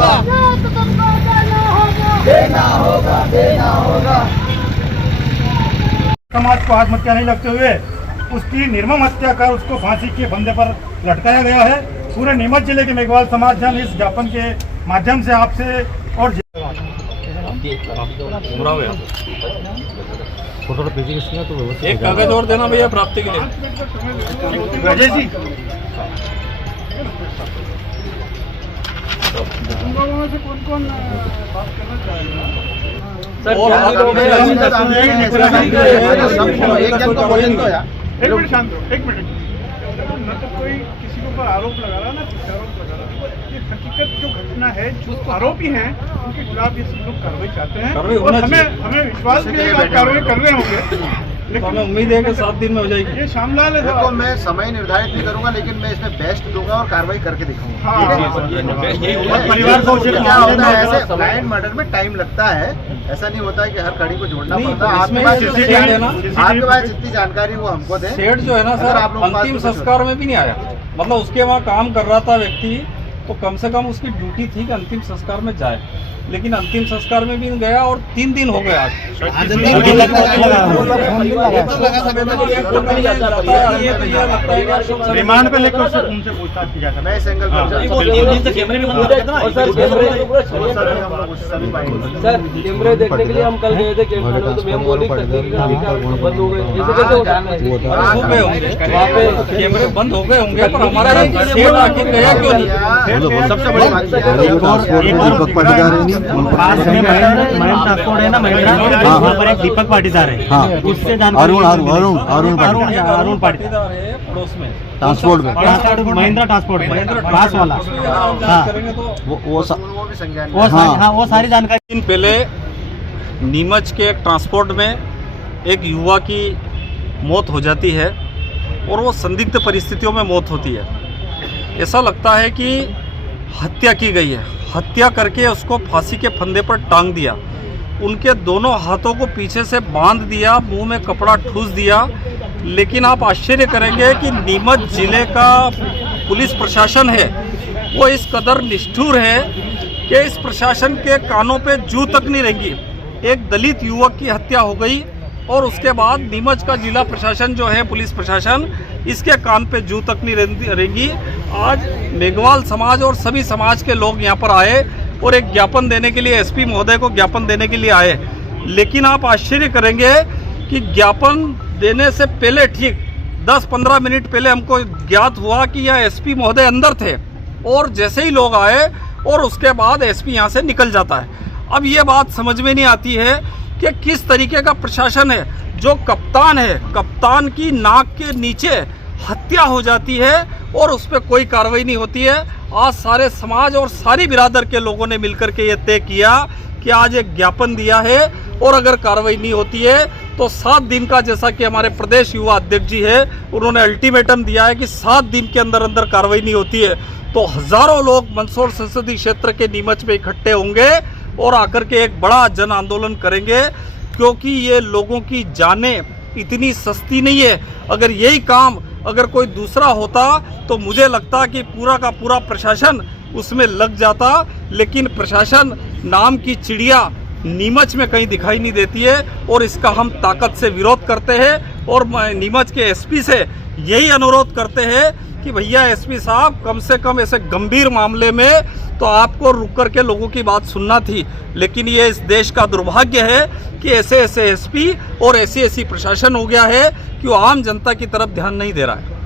होगा, देना होगा, देना होगा। समाज को आत्महत्या नहीं लगते हुए उसकी निर्मम हत्या कर उसको फांसी के फंदे पर लटकाया गया है। पूरे नीमच जिले के मेघवाल समाज जन इस ज्ञापन के माध्यम से आपसे और एक कागज और देना भैया प्राप्ति के लिए। राजेश जी कौन बात करना चाहेगा? एक मिनट न तो कोई किसी के ऊपर आरोप लगा रहा ना प्रत्यारोप लगा रहा। ये हकीकत जो घटना है, जो आरोपी हैं उनके खिलाफ ये सब लोग कार्रवाई चाहते हैं और हमें विश्वास भी है कि कार्रवाई कर रहे होंगे, लेकिन हमें उम्मीद है कि 7 दिन में हो जाएगी। ये श्यामलाल है। देखो मैं समय निर्धारित नहीं करूंगा, लेकिन मैं इसमें बेस्ट दूंगा और कार्रवाई करके दिखाऊंगा। परिवार को क्या होता है, ऐसे ब्लाइंड मर्डर में टाइम लगता है, ऐसा नहीं होता है कि हर कड़ी को जोड़ना पड़ता है। आपके पास जितनी जानकारी वो हमको दें। सेठ जो है ना सर, अंतिम संस्कार में भी नहीं आया, मतलब उसके वहाँ काम कर रहा था व्यक्ति, तो कम से कम उसकी ड्यूटी थी कि अंतिम संस्कार में जाए, लेकिन अंतिम संस्कार में भी नहीं गया और 3 दिन हो गए आज। रिमांड पे लेकर उनसे पूछताछ की जाता है। मैं सिंगल सर कैमरे देखने के लिए हम कल गए थे, मैम बोली बंद हो गए, वहाँ पे कैमरे बंद हो गए होंगे, पर हमारा सेठ आके गया क्यों नहीं? सबसे बड़ी बात पास में मरीन ट्रांसपोर्ट है ना, महिंद्रा, वहाँ पर एक दीपक पाटीदार है, उससे अरुण पाटीदार है पड़ोस में ट्रांसपोर्ट में, महिंद्रा ट्रांसपोर्ट में पास वाला। वो सारी जानकारी। दिन पहले नीमच के एक ट्रांसपोर्ट में एक युवा की मौत हो जाती है और वो संदिग्ध परिस्थितियों में मौत होती है। ऐसा लगता है कि हत्या की गई है, हत्या करके उसको फांसी के फंदे पर टांग दिया, उनके दोनों हाथों को पीछे से बांध दिया, मुंह में कपड़ा ठूस दिया। लेकिन आप आश्चर्य करेंगे कि नीमच जिले का पुलिस प्रशासन है वो इस कदर निष्ठुर है कि इस प्रशासन के कानों पे जू तक नहीं रेंगी। एक दलित युवक की हत्या हो गई और उसके बाद नीमच का जिला प्रशासन जो है, पुलिस प्रशासन, इसके कान पे जू तक नहीं रेंगी। आज मेघवाल समाज और सभी समाज के लोग यहाँ पर आए और एक ज्ञापन देने के लिए, एसपी महोदय को ज्ञापन देने के लिए आए। लेकिन आप आश्चर्य करेंगे कि ज्ञापन देने से पहले ठीक 10-15 मिनट पहले हमको ज्ञात हुआ कि यह एसपी महोदय अंदर थे और जैसे ही लोग आए और उसके बाद एसपी यहाँ से निकल जाता है। अब ये बात समझ में नहीं आती है कि किस तरीके का प्रशासन है। जो कप्तान है, कप्तान की नाक के नीचे हत्या हो जाती है और उस पर कोई कार्रवाई नहीं होती है। आज सारे समाज और सारी बिरादर के लोगों ने मिलकर के ये तय किया कि आज एक ज्ञापन दिया है और अगर कार्रवाई नहीं होती है तो 7 दिन का, जैसा कि हमारे प्रदेश युवा अध्यक्ष जी है उन्होंने अल्टीमेटम दिया है कि 7 दिन के अंदर अंदर कार्रवाई नहीं होती है तो हजारों लोग मंदसौर संसदीय क्षेत्र के नीमच में इकट्ठे होंगे और आकर के एक बड़ा जन आंदोलन करेंगे, क्योंकि ये लोगों की जानें इतनी सस्ती नहीं है। अगर यही काम अगर कोई दूसरा होता तो मुझे लगता कि पूरा का पूरा प्रशासन उसमें लग जाता, लेकिन प्रशासन नाम की चिड़िया नीमच में कहीं दिखाई नहीं देती है और इसका हम ताकत से विरोध करते हैं और नीमच के एसपी से यही अनुरोध करते हैं कि भैया एसपी साहब, कम से कम ऐसे गंभीर मामले में तो आपको रुक कर के लोगों की बात सुनना थी, लेकिन ये इस देश का दुर्भाग्य है कि ऐसे एसपी और ऐसी प्रशासन हो गया है कि वो आम जनता की तरफ ध्यान नहीं दे रहा है।